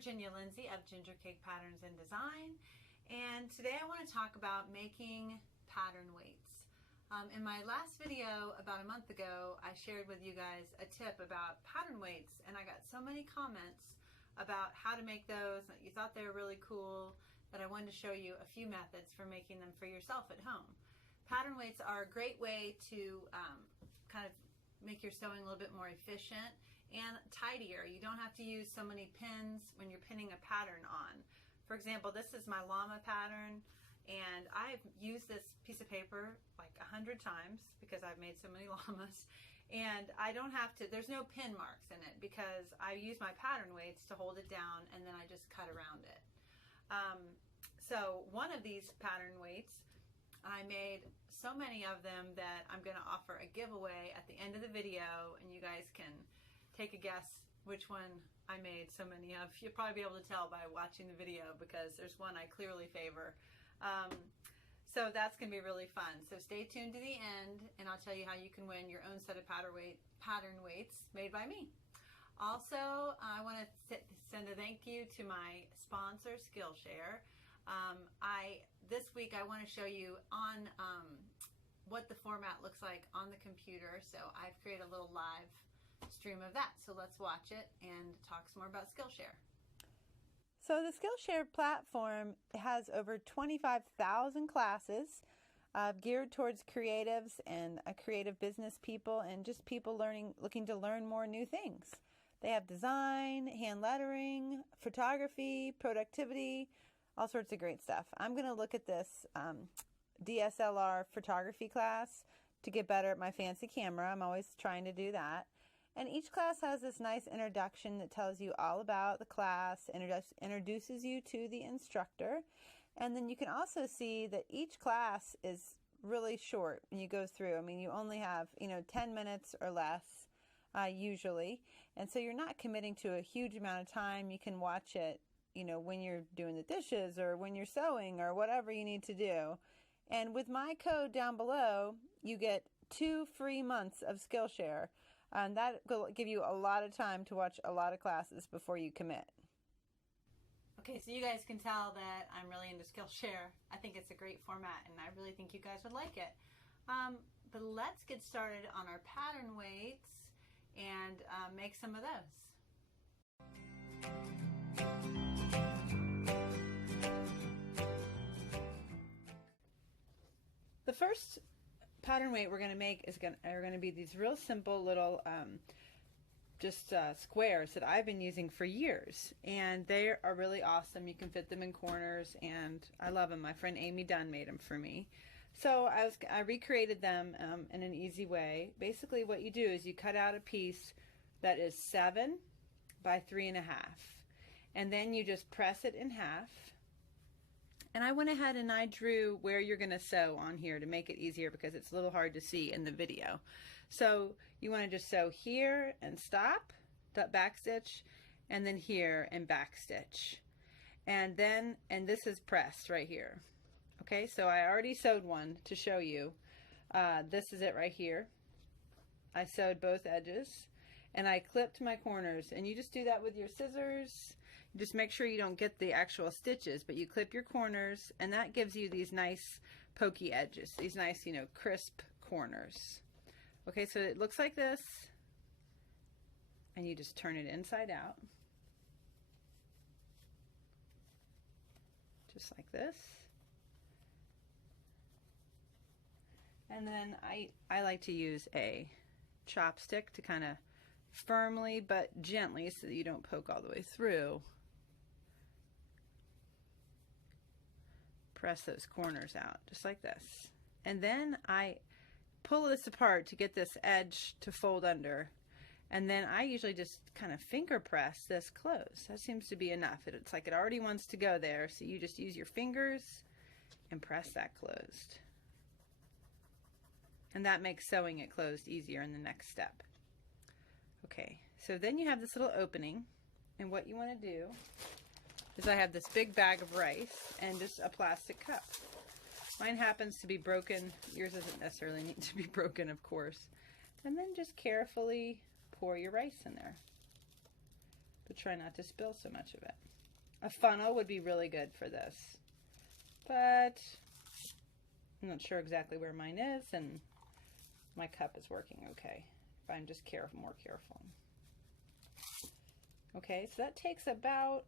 Virginia Lindsay of Ginger Cake Patterns and Design, and today I want to talk about making pattern weights. In my last video about a month ago, I shared with you guys a tip about pattern weights, and I got so many comments about how to make those, that you thought they were really cool, that I wanted to show you a few methods for making them for yourself at home. Pattern weights are a great way to kind of make your sewing a little bit more efficient and tidier. You don't have to use so many pins when you're pinning a pattern on. For example, this is my llama pattern, and I've used this piece of paper like 100 times because I've made so many llamas, and I don't have to, there's no pin marks in it because I use my pattern weights to hold it down, and then I just cut around it. So one of these pattern weights, I made so many of them that I'm going to offer a giveaway at the end of the video, and you guys can take a guess which one I made so many of. You'll probably be able to tell by watching the video because there's one I clearly favor. So that's going to be really fun. So stay tuned to the end, and I'll tell you how you can win your own set of pattern weights made by me. Also, I want to send a thank you to my sponsor, Skillshare. This week I want to show you on what the format looks like on the computer. So I've created a little live stream of that. So let's watch it and talk some more about Skillshare. So the Skillshare platform has over 25,000 classes geared towards creatives and creative business people and just people looking to learn more new things. They have design, hand lettering, photography, productivity, all sorts of great stuff. I'm going to look at this DSLR photography class to get better at my fancy camera. I'm always trying to do that. And each class has this nice introduction that tells you all about the class, introduces you to the instructor. And then you can also see that each class is really short when you go through. I mean, you only have, 10 minutes or less usually. And so you're not committing to a huge amount of time. You can watch it when you're doing the dishes or when you're sewing or whatever you need to do. And with my code down below, you get 2 free months of Skillshare. And that will give you a lot of time to watch a lot of classes before you commit. Okay, so you guys can tell that I'm really into Skillshare. I think it's a great format, and I really think you guys would like it. But let's get started on our pattern weights and make some of those. The first pattern weight we're going to make are going to be these real simple little squares that I've been using for years, and they are really awesome. You can fit them in corners, and I love them. My friend Amy Dunn made them for me. So I recreated them in an easy way. Basically what you do is you cut out a piece that is 7 by 3.5, and then you just press it in half. And I went ahead and I drew where you're going to sew on here to make it easier because it's a little hard to see in the video. So you want to just sew here and stop, back stitch, and then here and back stitch. And this is pressed right here. Okay, so I already sewed one to show you. This is it right here. I sewed both edges and I clipped my corners, and you just do that with your scissors. You just make sure you don't get the actual stitches, but you clip your corners, and that gives you these nice pokey edges, these nice, crisp corners. Okay, so it looks like this, and you just turn it inside out, just like this. And then I like to use a chopstick to kind of firmly but gently, so that you don't poke all the way through, press those corners out just like this. And then I pull this apart to get this edge to fold under, and then I usually just kind of finger press this closed. That seems to be enough. It's like it already wants to go there, so you just use your fingers and press that closed, and that makes sewing it closed easier in the next step. Okay, so then you have this little opening, and what you want to do is I have this big bag of rice and just a plastic cup. Mine happens to be broken. Yours doesn't necessarily need to be broken, of course. And then just carefully pour your rice in there, but try not to spill so much of it. A funnel would be really good for this, but I'm not sure exactly where mine is, and my cup is working okay if I'm just more careful. Okay, so that takes about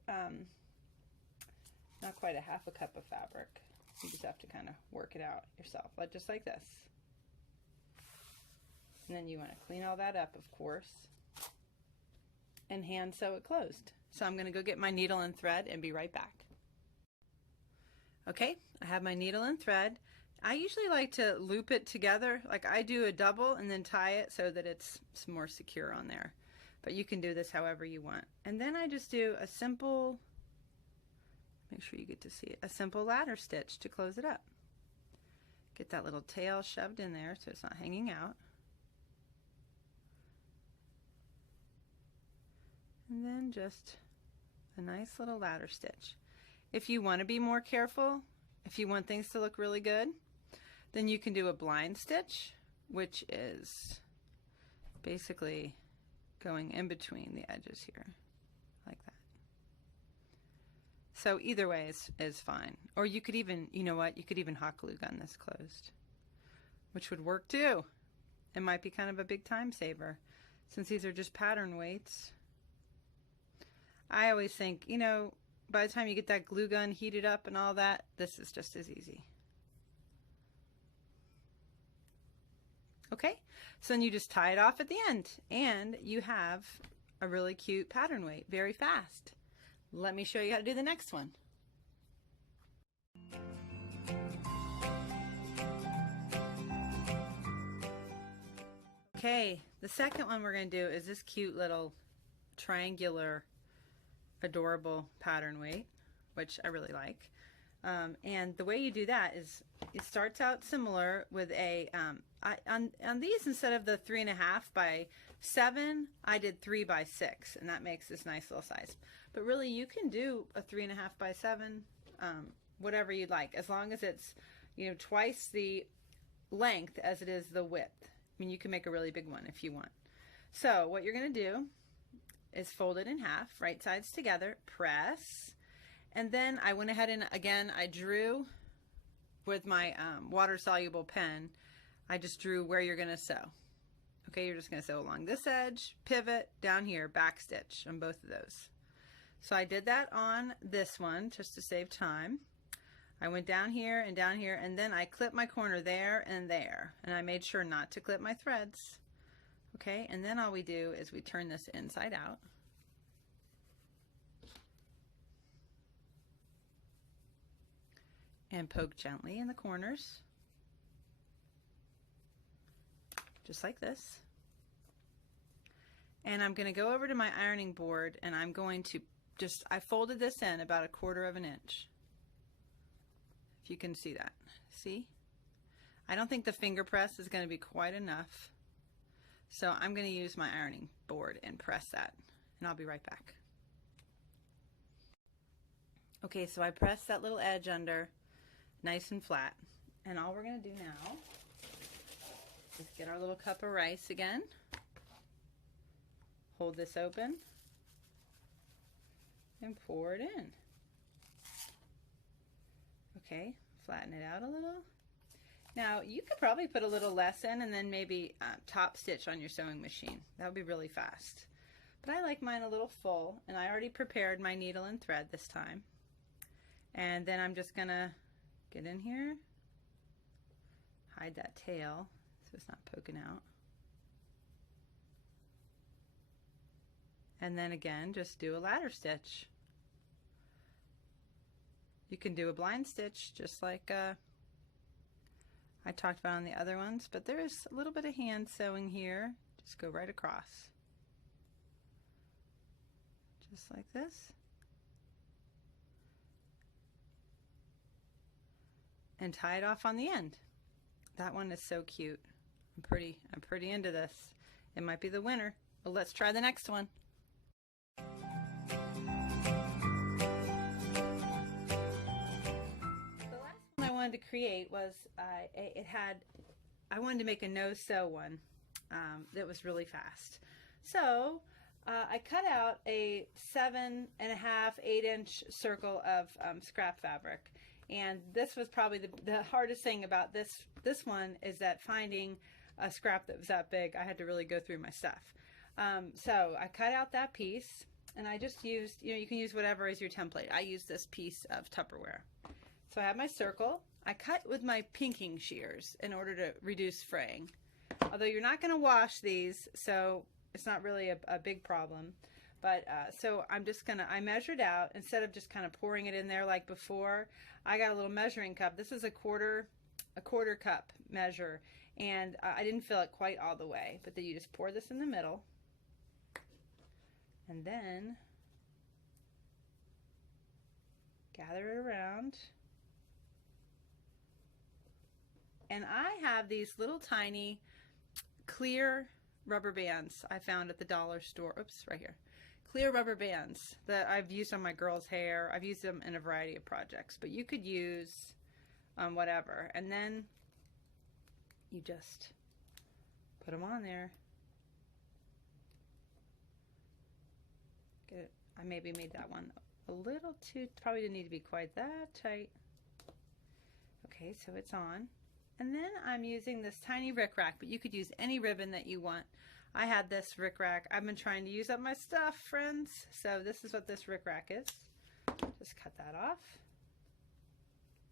not quite a half a cup of fabric. You just have to kind of work it out yourself, just like this. And then you want to clean all that up, of course, and hand sew it closed. So I'm going to go get my needle and thread and be right back. Okay, I have my needle and thread. I usually like to loop it together, like I do a double and then tie it so that it's more secure on there. But you can do this however you want. And then I just do a simple, make sure you get to see it, a simple ladder stitch to close it up. Get that little tail shoved in there so it's not hanging out. And then just a nice little ladder stitch. If you want to be more careful, if you want things to look really good, then you can do a blind stitch, which is basically going in between the edges here, like that. So either way is fine. Or you could even, you know what, you could even hot glue gun this closed, which would work too. It might be kind of a big time saver. Since these are just pattern weights, I always think, you know, by the time you get that glue gun heated up and all that, this is just as easy. Okay, so then you just tie it off at the end and you have a really cute pattern weight very fast. Let me show you how to do the next one. Okay, the second one we're going to do is this cute little triangular adorable pattern weight, which I really like. And the way you do that is it starts out similar with a on these, instead of the 3.5 by 7, I did 3 by 6, and that makes this nice little size. But really you can do a 3.5 by 7, whatever you'd like, as long as it's, you know, twice the length as it is the width. I mean, you can make a really big one if you want. So what you're going to do is fold it in half, right sides together, press, and then I went ahead and again I drew with my water-soluble pen. I just drew where you're going to sew. Okay, you're just going to sew along this edge, pivot, down here, back stitch on both of those. So I did that on this one just to save time. I went down here, and then I clipped my corner there, and I made sure not to clip my threads. Okay, and then all we do is we turn this inside out. And poke gently in the corners. Just like this. And I'm going to go over to my ironing board and I'm going to I folded this in about 1/4 inch. If you can see that. See? I don't think the finger press is going to be quite enough. So I'm going to use my ironing board and press that, and I'll be right back. Okay, so I pressed that little edge under nice and flat, and all we're going to do now is get our little cup of rice again, hold this open, and pour it in. Okay, flatten it out a little. Now, you could probably put a little less in and then maybe top stitch on your sewing machine. That would be really fast. But I like mine a little full, and I already prepared my needle and thread this time. And then I'm just gonna get in here, hide that tail so it's not poking out. And then again, just do a ladder stitch. You can do a blind stitch just like I talked about on the other ones, but there's a little bit of hand sewing here. Just go right across. Just like this. And tie it off on the end. That one is so cute. I'm pretty into this. It might be the winner. Well, let's try the next one. To create was I wanted to make a no-sew one that was really fast. So I cut out a 7.5, 8-inch circle of scrap fabric. And this was probably the hardest thing about this one, is that finding a scrap that was that big, I had to really go through my stuff. So I cut out that piece, and I just used, you can use whatever as your template. I used this piece of Tupperware. So I have my circle. I cut with my pinking shears in order to reduce fraying. Although you're not going to wash these, so it's not really a big problem. But so I measured out, instead of just kind of pouring it in there like before, I got a little measuring cup. This is a quarter cup measure, and I didn't fill it quite all the way, but then you just pour this in the middle, and then gather it around. And I have these little tiny clear rubber bands I found at the dollar store. Oops, right here. Clear rubber bands that I've used on my girls' hair. I've used them in a variety of projects, but you could use whatever. And then you just put them on there. Get it. I maybe made that one a little too, probably didn't need to be quite that tight. Okay, so it's on. And then I'm using this tiny rickrack, but you could use any ribbon that you want. I had this rickrack. I've been trying to use up my stuff, friends. So this is what this rickrack is. Just cut that off.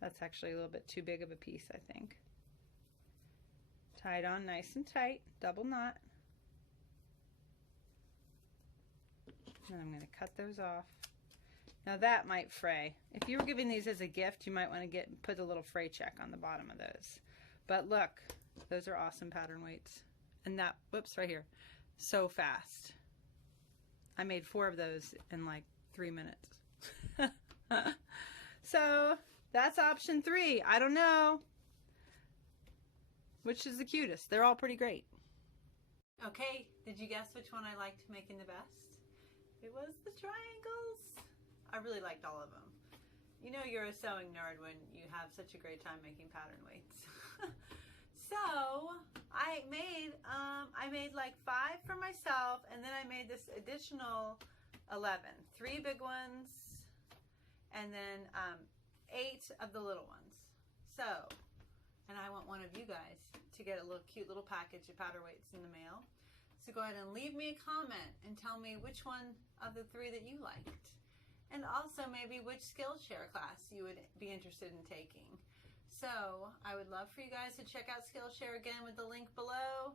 That's actually a little bit too big of a piece, I think. Tie it on nice and tight, double knot. And I'm going to cut those off. Now that might fray. If you were giving these as a gift, you might want to put a little fray check on the bottom of those. But look, those are awesome pattern weights. And that, whoops, right here, so fast. I made 4 of those in like 3 minutes. So that's option 3. I don't know which is the cutest. They're all pretty great. Okay, did you guess which one I liked making the best? It was the triangles. I really liked all of them. You know you're a sewing nerd when you have such a great time making pattern weights. So I made like 5 for myself, and then I made this additional 11. 3 big ones, and then 8 of the little ones. So, and I want one of you guys to get a cute little package of pattern weights in the mail. So go ahead and leave me a comment and tell me which one of the 3 that you liked. And also maybe which Skillshare class you would be interested in taking. So I would love for you guys to check out Skillshare again with the link below.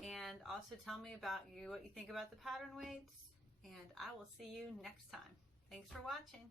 And also tell me about what you think about the pattern weights. And I will see you next time. Thanks for watching.